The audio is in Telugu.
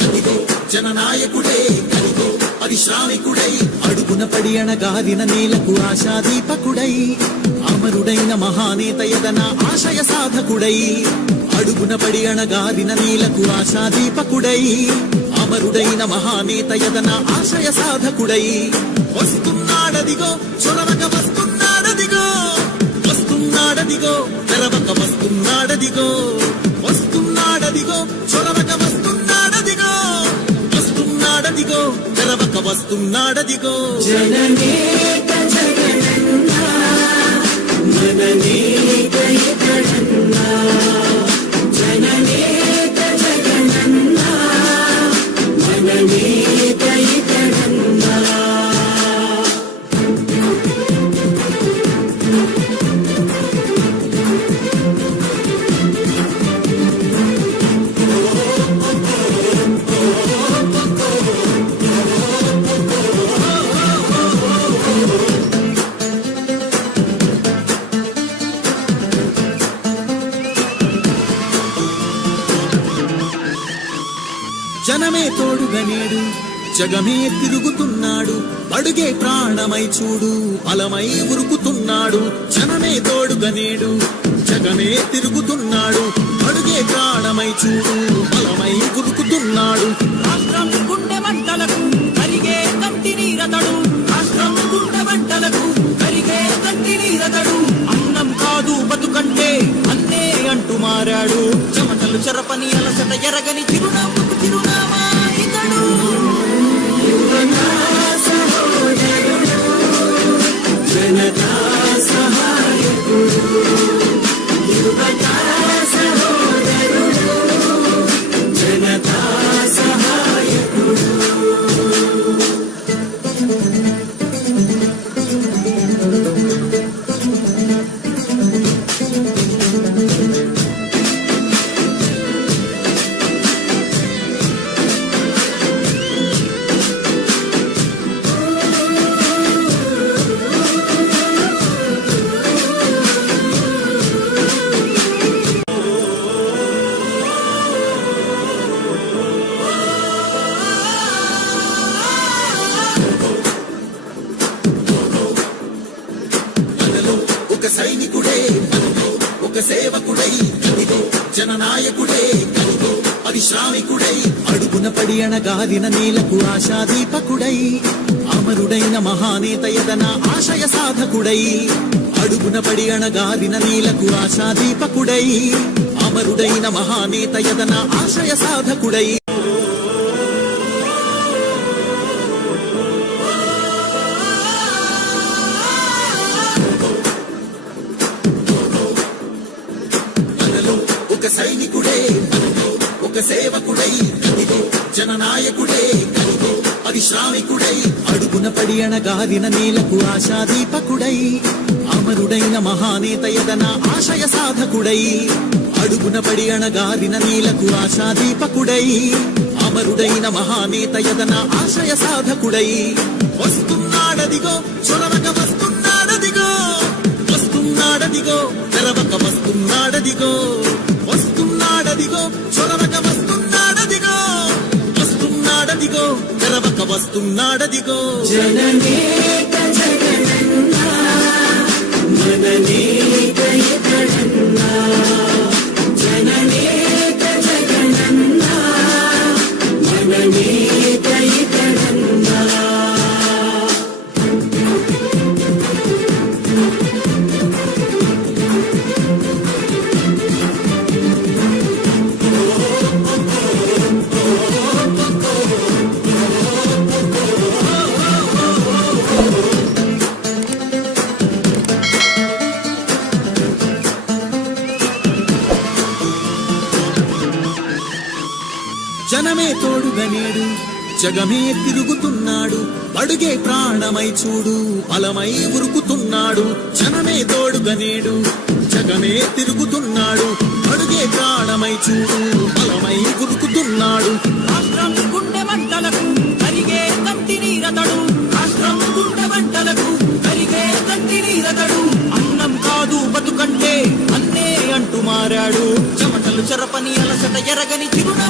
కదిగో జననాయకుడే కదిగో పరిశ్రామికుడై అడుగున పడి అణగారిన నేలకు ఆశాదీపకుడై అమరుడైన మహానేత యదన ఆశయ సాధకుడై అడుగున పడి అణగారిన నేలకు ఆశాదీపకుడై అమరుడైన మహానేత యదన ఆశయ సాధకుడై వస్తున్నాడదిగో చొరవక వస్తున్నాడదిగో వస్తున్నాడదిగో తెరవక వస్తున్నాడదిగో వస్తున్నాడదిగో చొరవక వస్తున్నాడదిగో వస్తున్నాడదిగో తెరవక వస్తున్నాడదిగో జననేత జగనన్నా మననేత ఇతడన్నా జననేత జగనన్నా మననేత ఇతడన్నా జనమే తోడుగా నేడు జగమే తిరుగుతున్నాడు అడుగే ప్రాణమై చూడు బలమై ఉరుకుతున్నాడు జనమే తోడుగా నేడు జగమే తిరుగుతున్నాడు అడుగే ప్రాణమై చూడు బలమై ఉరుకుతున్నాడు రాష్ట్రం గుండె మంటలకు కరిగే కంటి నీరతడు రాష్ట్రం గుండె మంటలకు కరిగే కంటి నీరతడు అన్నం కాదు బతుకంటే అన్నే అంటూ మారాడు చెమటలు చెరపని అలసట ఎరగని చిరునవ్వుకు చిరునామా ఇతడు యువనా సహోదరుడు జనతా సహాయకుడు యువతా సహోదరుడు జనతా సహాయకుడు ఒక సైనికుడే కదిగో ఒక సేవకుడై కదిగో జననాయకుడే కదిగో పరిశ్రామికుడై అడుగున పడి అణగారిన నేలకు ఆశాదీపకుడై అమరుడైన మహానేత యదన ఆశయ సాధకుడై అడుగున పడి అణగారిన నేలకు ఆశాదీపకుడై అమరుడైన మహానేత యదన ఆశయ సాధకుడై ఒక సైనికుడే కదిగో ఒక సేవకుడై కదిగో జననాయకుడే కదిగో పరిశ్రామికుడై అడుగున పడి అణగారిన నేలకు ఆశాదీపకుడై అమరుడైన మహానేత యదన ఆశయ సాధకుడై అడుగున పడి అణగారిన నేలకు ఆశాదీపకుడై అమరుడైన మహానేత యదన ఆశయ సాధకుడై వస్తున్నాడదిగో చొరవక వస్తున్నాడదిగో వస్తున్నాడదిగో తెరవక వస్తున్నాడదిగో వస్తున్నాడదిగో చొరవక వస్తున్నాడదిగో వస్తున్నాడదిగో తెరవక వస్తున్నాడదిగో జననేత జగనన్నా మననేత ఇతడన్నా జననేత జగనన్నా మననేత ఇతడన్నా జనమే తోడుగా నేడు జగమే తిరుగుతున్నాడు అడుగే ప్రాణమై చూడు బలమై ఉరుకుతున్నాడు జనమే తోడుగా నేడు జగమే తిరుగుతున్నాడు అడుగే ప్రాణమై చూడు బలమై ఉరుకుతున్నాడు రాష్ట్రం గుండె మంటలకు కరిగే కంటి నీరతడు రాష్ట్రం గుండె మంటలకు కరిగే కంటి నీరతడు అన్నం కాదు బతుకంటే అన్నే అంటూ మారాడు చెమటలు చెరపని అలసట ఎరగని చిరున